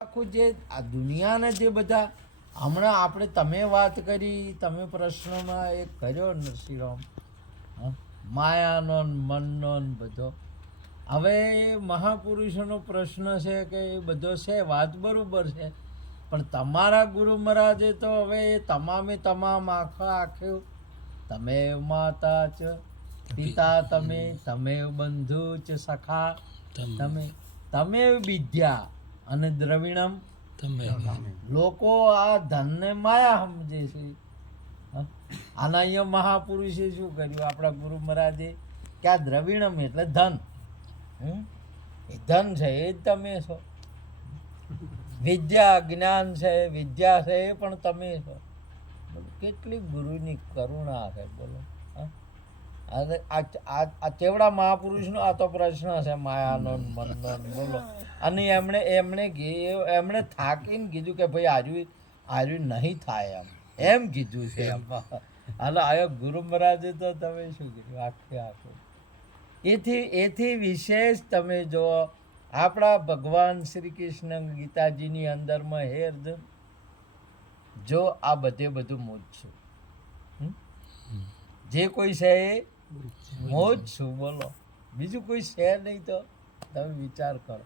આખું જે આ દુનિયાને જે બધા હમણાં આપણે તમે વાત કરી, તમે પ્રશ્નમાં એક કર્યો નરસિંહરામ, માયાનો મનનો બધો. હવે મહાપુરુષોનો પ્રશ્ન છે કે એ બધો છે, વાત બરોબર છે, પણ તમારા ગુરુ મહારાજે તો હવે એ તમામે તમામ આખું તમે માતા ચ પિતા, તમે બંધુ ચ સખા, તમે વિદ્યા અને દ્રવિણમ તમે. લોકો આ ધનને માયા સમજે છે. આના અહીંયા મહાપુરુષે શું કર્યું આપણા ગુરુ મહારાજે કે આ દ્રવિણમ એટલે ધન. એ ધન છે એ જ તમે છો. વિદ્યા જ્ઞાન છે, વિદ્યા છે એ પણ તમે છો. કેટલી ગુરુની કરુણા છે બોલો. આ ચેવડા મહાપુરુષનો આ તો પ્રશ્ન છે માયાનો મનનો બોલો. અને એમણે થાકીને કીધું કે ભાઈ આર્યું નહીં થાય એમ કીધું છે. હાલો આયો ગુરુ મહારાજે તો તમે શું કીધું આખું. એથી વિશેષ તમે જો આપણા ભગવાન શ્રી કૃષ્ણ ગીતાજીની અંદરમાં હે અર્જુન, જો આ બધું મોજ છું, જે કોઈ છે એ મોજ છું બોલો, બીજું કોઈ છે નહીં. તો તમે વિચાર કરો.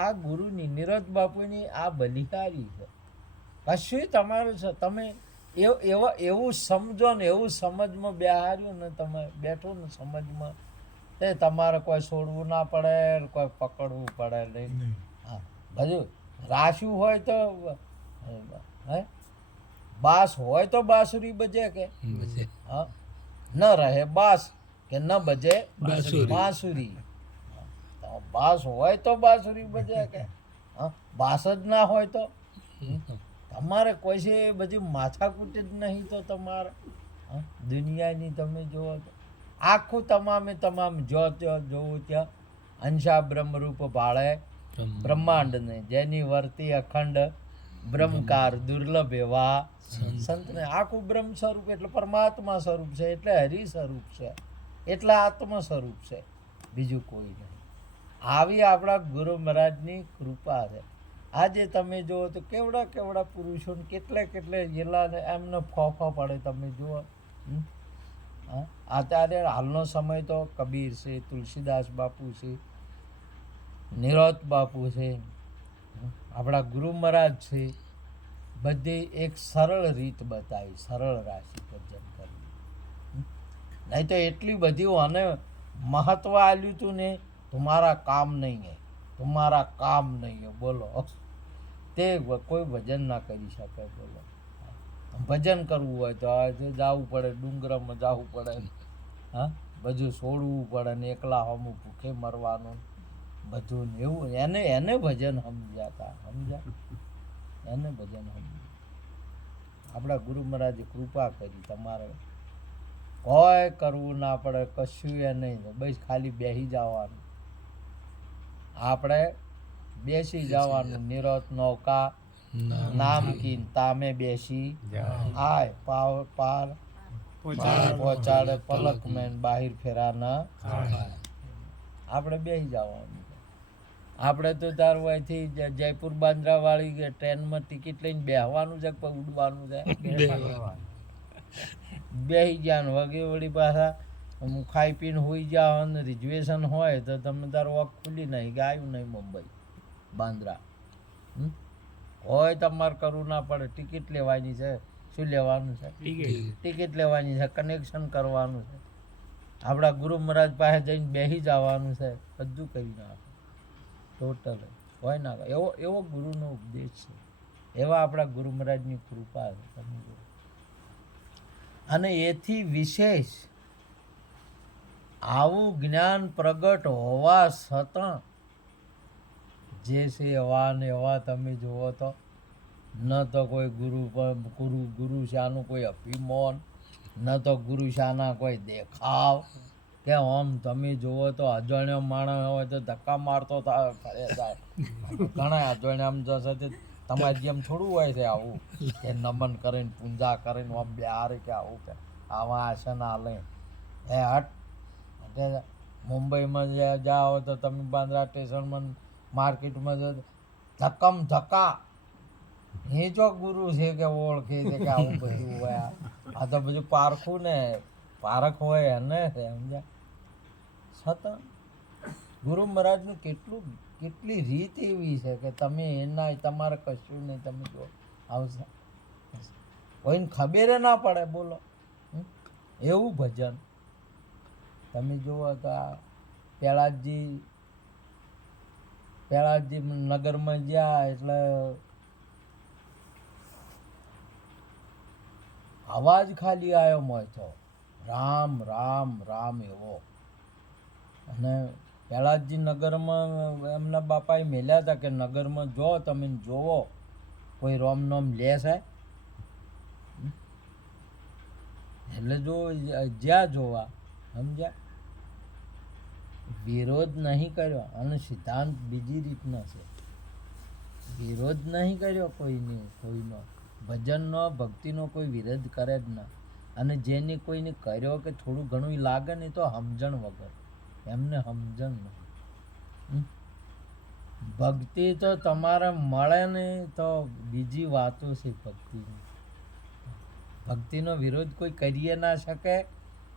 આ ગુરુની નિરત બાપુની આ બલિહારી છે. કશું તમારું છે. તમે એવું સમજો ને, એવું સમજમાં બેહાર્યું ને, તમે બેઠો ને સમજમાં, તે તમારે કોઈ છોડવું ના પડે, કોઈ પકડવું પડે નહીં. હા બધું રાશું હોય તો હે બાસ હોય તો બાંસુરી બજે કે હા, ન રહે બાસ કે ન બજે બાંસુરી. બાસ હોય તો બાંસુરી બજે કે બાસ જ ના હોય તો તમારે કોઈ છે બધી માથાકૂટ જ નહીં. તો તમારે દુનિયાની તમે જુઓ તો આખું તમામ જોવું ત્યાં અંશા બ્રહ્મરૂપ ભાળે બ્રહ્માંડને, જેની વર્તી અખંડ બ્રહ્મકાર દુર્લભ એવા સંતને. આખું બ્રહ્મ સ્વરૂપ એટલે પરમાત્મા સ્વરૂપ છે, એટલે હરિ સ્વરૂપ છે, એટલે આત્મ સ્વરૂપ છે, બીજું કોઈ નહીં. આવી આપણા ગુરુ મહારાજની કૃપા છે. આજે તમે જુઓ તો કેવડા પુરુષો કેટલે જેટલા એમને ફોફા પડે. તમે જુઓ અત્યારે હાલનો સમય તો કબીર છે, તુલસીદાસ બાપુ છે, નિરોત બાપુ છે, આપણા ગુરુ મહારાજ છે. બધી એક સરળ રીત બતાવી, સરળ રાશિ ભજન કરવી. નહીં તો એટલી બધી અને મહત્વ આલ્યું હતું ને, તમારા કામ નહીં હે, તમારા કામ નહીં હે બોલો. તે કોઈ ભજન ના કરી શકે બોલો. ભજન કરવું હોય તો જવું પડે, ડુંગરમાં જવું પડે, હા બધું છોડવું પડે ને, એકલા હમું ભૂખે મરવાનું બધું એવું. એને ભજન સમજ્યા. એને ભજન સમજ્યા. આપણા ગુરુ મહારાજે કૃપા કરી. તમારે કોઈ કરવું ના પડે, કશું એ નહીં. બસ ખાલી બેસી જવાનું. આપણે બેસી જવાનું. નિરત નૌકા નામ કી તામે બેસી આય પાર પહોંચાડે પલક મેં બાહિર ફેરા ના. આપણે બેસી જવાનું. આપણે તો તાર હોયથી જયપુર બાંદ્રા વાળી ટ્રેનમાં ટિકિટ લઈને બેસવાનું છે, ઉડવાનું છે, બેસી જવાનું. વગે વળી પાછા ખાઈ પીને હોઈ જાવ અને રિઝર્વેશન હોય તો તમને તારું વખ ખુલી નહીં કે આવ્યું નહીં મુંબઈ બાંદ્રા હોય. તમારે કરવું ના પડે. ટિકિટ લેવાની છે. શું લેવાનું છે? ટિકિટ લેવાની છે, કનેક્શન કરવાનું છે. આપણા ગુરુ મહારાજ પાસે જઈને બેસી જવાનું છે. બધું કરી નાખે ટોટલ હોય ના. એવો ગુરુનો ઉપદેશ છે. એવા આપણા ગુરુ મહારાજની કૃપા છે. તમે અને એથી વિશેષ આવું જ્ઞાન પ્રગટ હોવા છતાં જે છે એવા ને એવા તમે જુઓ તો ન તો કોઈ ગુરુ શાનું કોઈ અભિમાન, ન તો ગુરુ શાના કોઈ દેખાવ કે આમ તમે જુઓ તો અજાણ્યો માણસ હોય તો ધક્કા મારતો થાય. ઘણા અજાણ્યા આમ જશે તે તમારે જેમ થોડું હોય છે આવું કે નમન કરીને પૂજા કરીને આમ બિહારે કે આવું કે આવા આસન હાલે એ હટ. મુંબઈમાં જાઓ તો તમે બાંદ્રા સ્ટેશનમાં માર્કેટમાં ધક્કમ ધક્કા એ જો ગુરુ છે કે ઓળખે છે કે આવું બધું હોય આ તો બધું પારખું ને પારખ હોય એને સમજ્યા છતાં ગુરુ મહારાજનું કેટલી રીત એવી છે કે તમે એના તમારે કશું નહીં તમે જો આવશે કોઈને ખબર ના પડે બોલો એવું ભજન તમે જુઓ તો આ પેલાજી નગરમાં ગયા એટલે અવાજ ખાલી આવ્યો હોય તો રામ રામ રામ એવો અને પેલાજી નગરમાં એમના બાપાએ મેલ્યા હતા કે નગરમાં જો તમે જોવો કોઈ રોમ નોમ લે છે એટલે જો જ્યાં જોવા સમજ્યા વિરોધ નહીં કર્યો અને સિદ્ધાંત બીજી રીતનો છે વિરોધ નહીં કર્યો કોઈનો ભજનનો ભક્તિનો કોઈ વિરોધ કરે જ ના અને જેને કોઈને કર્યો કે થોડું ઘણું લાગે ને તો સમજણ વગર એમને સમજણ નહીં ભક્તિ તો તમારે મળે ને તો બીજી વાતો છે ભક્તિની ભક્તિનો વિરોધ કોઈ કરીએ ના શકે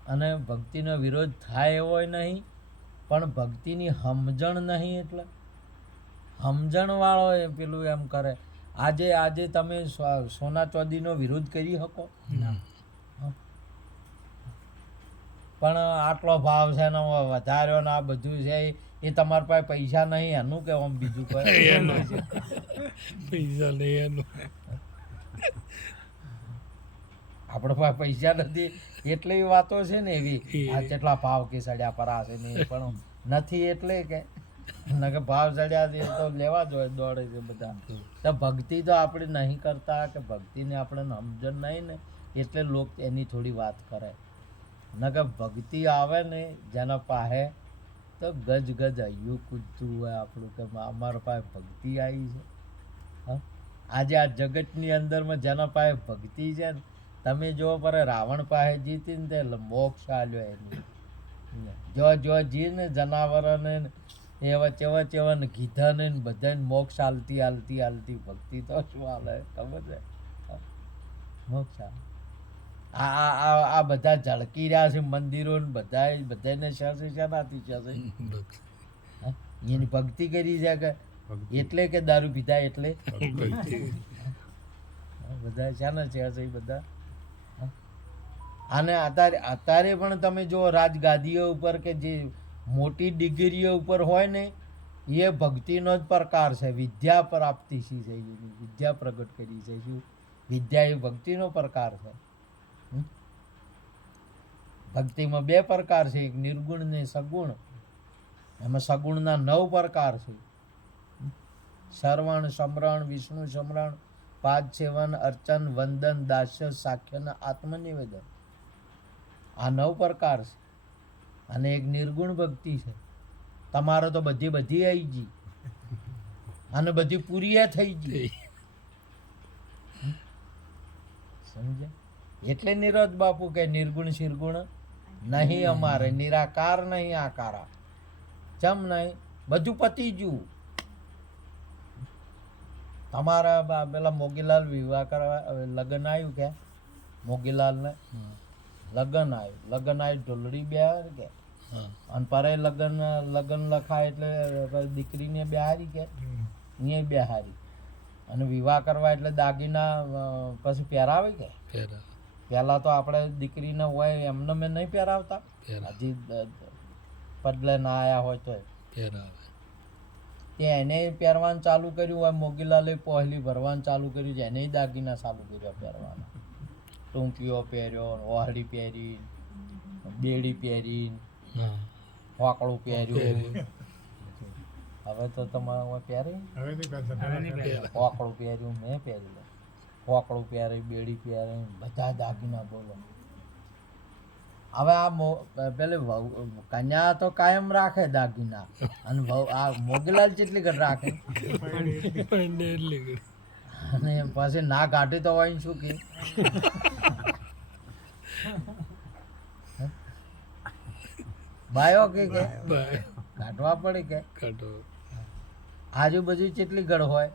અને ભક્તિનો વિરોધ થાય એવો નહીં પણ ભક્તિની સમજણ નહીં એટલે સમજણવાળો એ પેલું એમ કરે આજે તમે સોના ચાંદીનો વિરોધ કરી શકો પણ આટલો ભાવ છે ને વધાર્યો ને આ બધું છે એ તમારી પાસે પૈસા નહીં એનું કે આમ બીજું કોઈ પૈસા નહીં એનું આપણે પાસે પૈસા નથી એટલી વાતો છે ને એવી આ કેટલા ભાવ કે સડ્યા પરા છે ને પણ નથી એટલે કે ભાવ ચડ્યા છે તો લેવા જોઈએ દોડે છે બધા તો ભક્તિ તો આપણે નહીં કરતા કે ભક્તિને આપણે સમજણ નહીં ને એટલે લોકો એની થોડી વાત કરે ન કે ભક્તિ આવે ને જેના પાસે તો ગજ હૈયું કૂદતું હોય આપણું કે અમારા પાસે ભક્તિ આવી છે આજે આ જગતની અંદરમાં જેના પાસે ભક્તિ છે ને તમે જો પર રાવણ પાસે જીતી ને તે મોક્ષ આલ્યો એની જો જી ને જનાવરોને એ વચ્ચે ને ગીધાને બધાને મોક્ષ હાલતી ભક્તિ તો શું હાલે ખબર છે મોક્ષ આ બધા ઝળકી રહ્યા છે મંદિરો ને બધાને શેનાથી છે એની ભક્તિ કરી છે કે એટલે કે દારૂ પીધા એટલે બધા શાના છે બધા અને અત્યારે પણ તમે જો રાજગાદીઓ ઉપર કે જે મોટી ડિગ્રીઓ ઉપર હોય ને એ ભક્તિનો જ પ્રકાર છે વિદ્યા પ્રાપ્તિ છે એની વિદ્યા પ્રગટ કરી છે શું વિદ્યા એ ભક્તિનો પ્રકાર છે ભક્તિમાં બે પ્રકાર છે એક નિર્ગુણ ને સગુણ એમાં સગુણના 9 પ્રકાર છે શ્રવણ સમરણ વિષ્ણુ સમરણ પાદ સેવન અર્ચન વંદન દાસ્ય સાખ્ય ને આત્મનિવેદન આ 9 પ્રકાર છે અને એક નિર્ગુણ ભક્તિ છે તમારો તો બધી આવી ગઈ અને બધી પૂરી થઈ ગઈ સમજે એટલે નિરોધ બાપુ કે નિર્ગુણ શિરગુણ નહીં અમારે નિરાકાર નહીં આકારા ચમ નહીં બધું પતી ગયું તમારા પેલા મોગીલાલ વિવાહ કરવા લગ્ન આવ્યું કે મોગીલાલને લગ્ન આવ્યું ઢોલડી બે કે અને પરે લગ્ન લખાય એટલે દીકરીને બેહારી કે અહીંયા બેહારી અને વિવાહ કરવા એટલે દાગીના પછી પહેરાવે કે પહેલા તો આપણે દીકરીને હોય એમને મેં નહીં પહેરાવતા હજી પદલે ના આયા હોય તો એને પહેરવાનું ચાલુ કર્યું હોય મોગીલાલે પહેલી ભરવાનું ચાલુ કર્યું છે એને દાગીના ચાલુ કર્યા પહેરવાના ટૂંકીઓ પહેર્યો ઓહળી પહેરી બેડી પહેરી વાકડું પહેર્યું હવે તો તમારે પહેરી વાકડું પહેર્યું મેં પહેર્યું વાકડું પહેરી બેડી પહેરી બધા દાગીના બોલો હવે આ પેલી કન્યા તો કાયમ રાખે દાગીના અને આ મોગીલાલ જેટલી ઘટ રાખે અને પછી ના કાઢી તો હોય શું કે બાયો કે કાઢવા પડે કે આજુબાજુ કેટલી ગળ હોય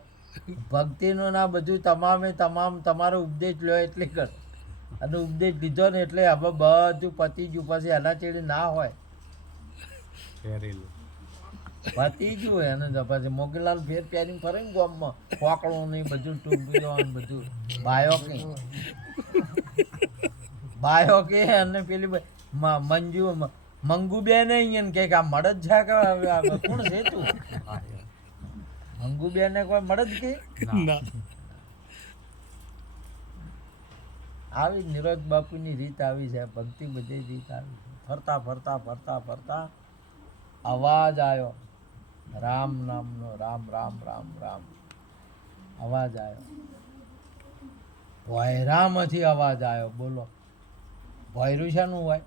ભક્તિનું ના બધું તમામે તમામ તમારો ઉપદેશ લો એટલી ગળ અને ઉપદેશ લીધો ને એટલે હવે બધું પતી ગયું પછી એના ચેડી ના હોય પતી ગયું એને તો પછી મોગીલાલ ફેર પહેરીને ફરે ને ગામમાં કોકડું નહીં બધું ટૂંકીઓ ને બધું બાયો કે અને પેલી મંજુ મંગુબેન અહીંયા કે આ મળદ છે કે કોણ છે તું મંગુબેન ને કોઈ મળદ કે આવી નિરોધ બાપુની રીત આવી છે ભક્તિ બધી રીત આવી છે ફરતા ફરતા ફરતા ફરતા અવાજ આવ્યો રામ નામનો રામ રામ રામ રામ અવાજ આવ્યો ભોયરામાંથી અવાજ આવ્યો બોલો ભોયરું શાનું હોય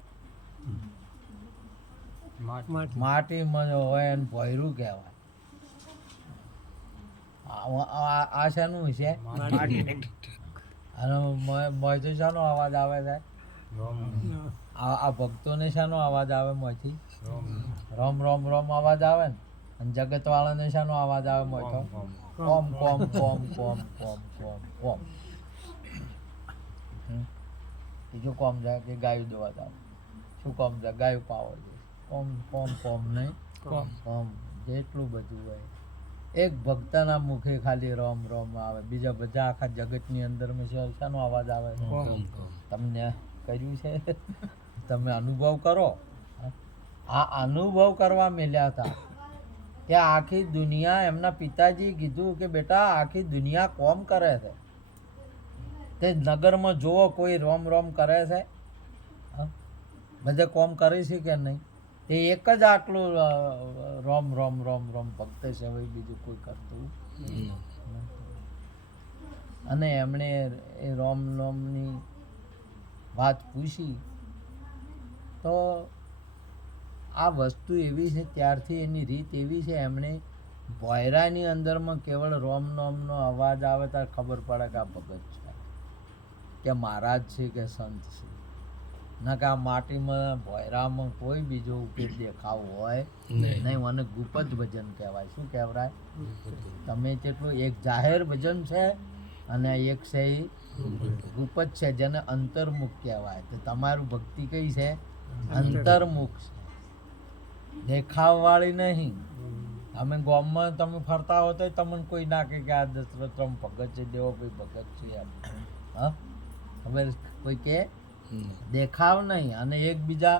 માટીમાં હોય અને ભોયરું કહેવાય આ શાનું છે અને મોંથી શાનો અવાજ આવે છે આ ભક્તોને શાનો અવાજ આવે મોંથી રોમ રોમ રોમ અવાજ આવે ને અને જગત વાળાને શાનો અવાજ આવે મોંથી કોમ કોમ કોમ કોમ કોમ કોમ કોમ બીજું કોમ છે કે ગાયું દોવા જાવ શું કોમ છે ગાયું પાવો છે કોમ કોમ કોમ નહીં કોમ જેટલું બધું હોય એક ભક્તના મુખે ખાલી રોમ રોમ આવે બીજા બધા આખા જગતની અંદર શાનો અવાજ આવે તમને કર્યું છે તમે અનુભવ કરો આ અનુભવ કરવા મળ્યા હતા કે આખી દુનિયા એમના પિતાજી કીધું કે બેટા આખી દુનિયા કોમ કરે છે તે નગરમાં જુઓ કોઈ રોમ રોમ કરે છે બધે કોમ કરે છે કે નહીં તે એક જ આટલું રોમ રોમ રોમ રોમ ભક્ત છે બીજું કોઈ કરતું અને એમણે એ રોમ રોમની વાત પૂછી તો આ વસ્તુ એવી છે ત્યારથી એની રીત એવી છે એમણે ભોયરાની અંદરમાં કેવળ રોમ નોમનો અવાજ આવે ત્યારે ખબર પડે કે આ ભગત છે કે મહારાજ છે કે સંત છે ના કે આ માટીમાં ભોયરામાં કોઈ બીજો ઉપેર દેખાવ હોય નહીં મને ગુપત ભજન કહેવાય શું કહેવાય તમે તેટલું એક જાહેર ભજન છે અને એક છે ગુપત છે જેને અંતર્મુખ કહેવાય તો તમારું ભક્તિ કઈ છે અંતર્મુખ છે દેખાવવાળી નહીં અમે ગામમાં તમે ફરતા હો તો તમને કોઈ ના કે આ દશરથરામ ભગત છે દેવોભાઈ ભગત છે હા ખબર કોઈ કે દેખાવ નહીં અને એકબીજા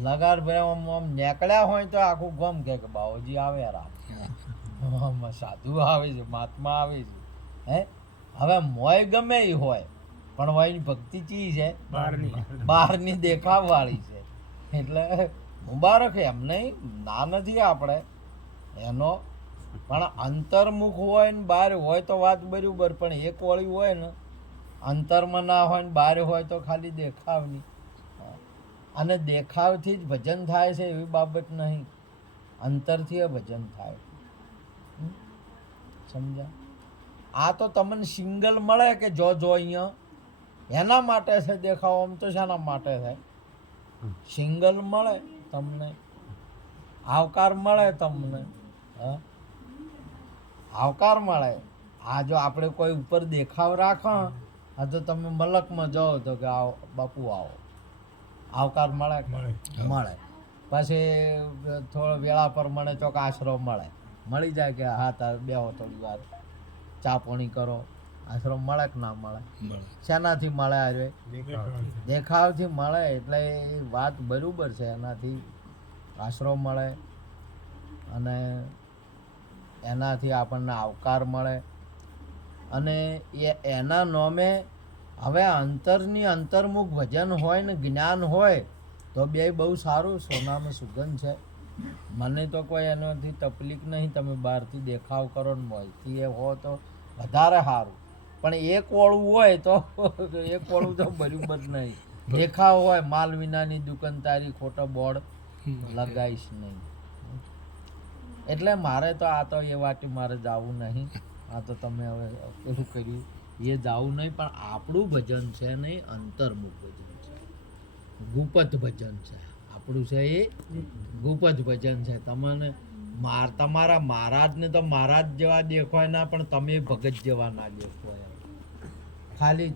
લગાર ભાઈ નીકળ્યા હોય તો આખું ગમ કે બાવજી આવે રામ સાધુ આવે છે મહાત્મા આવે છે હે હવે મોય ગમે એ હોય પણ હોય ભક્તિ ચી છે બહારની દેખાવ વાળી છે એટલે મુબારક એમ નહીં ના નથી આપણે એનો પણ અંતર્મુખ હોય ને બહાર હોય તો વાત બરાબર પણ એક વળી હોય ને અંતરમાં ના હોય ને બહાર હોય તો ખાલી દેખાવની અને દેખાવથી જ ભજન થાય છે એવી બાબત નહીં અંતરથી એ ભજન થાય સમજ્યા આ તો તમને સિંગલ મળે કે જો અહીંયા એના માટે છે દેખાવ આમ તો શાના માટે થાય સિંગલ મળે તમને આવકાર મળે તમને આવકાર મળે આ જો આપણે કોઈ ઉપર દેખાવ રાખો આ તો તમે મલકમાં જાઓ તો કે આવો બાપુ આવો આવકાર મળે મળે પછી થોડો વેળા પર મળે ચોક આશરો મળે મળી જાય કે હા તારે બેહો થોડી વાર ચા પાણી કરો આશરો મળે કે ના મળે શેનાથી મળે આજે દેખાવથી મળે એટલે એ વાત બરાબર છે એનાથી આશરો મળે અને એનાથી આપણને આવકાર મળે અને એના નોમે હવે અંતરની અંતર્મુખ ભજન હોય ને જ્ઞાન હોય તો બે બહુ સારું સોનામાં સુગંધ છે મને તો કોઈ એનાથી તકલીફ નહીં તમે બહારથી દેખાવ કરો ને મોલથી એ હો તો વધારે સારું પણ એક વાળું હોય તો એક વાળું તો બરાબર નહીં દેખાવ હોય માલ વિનાની દુકાન તારી ખોટો બોર્ડ લગાવીશ નહીં એટલે મારે તો આ તો એ વાટી મારે જવું નહીં આ તો તમે હવે પેલું કર્યું એ જવું નહીં પણ આપણું ભજન છે નહીં અંતર્મુખ ભજન છે ગુપત ભજન છે આપણું છે એ ગુપત ભજન છે તમને તમારા મહારાજને તો મહારાજ જેવા દેખાય ના, પણ તમે ભગત જેવા ના દેખાય. ખાલી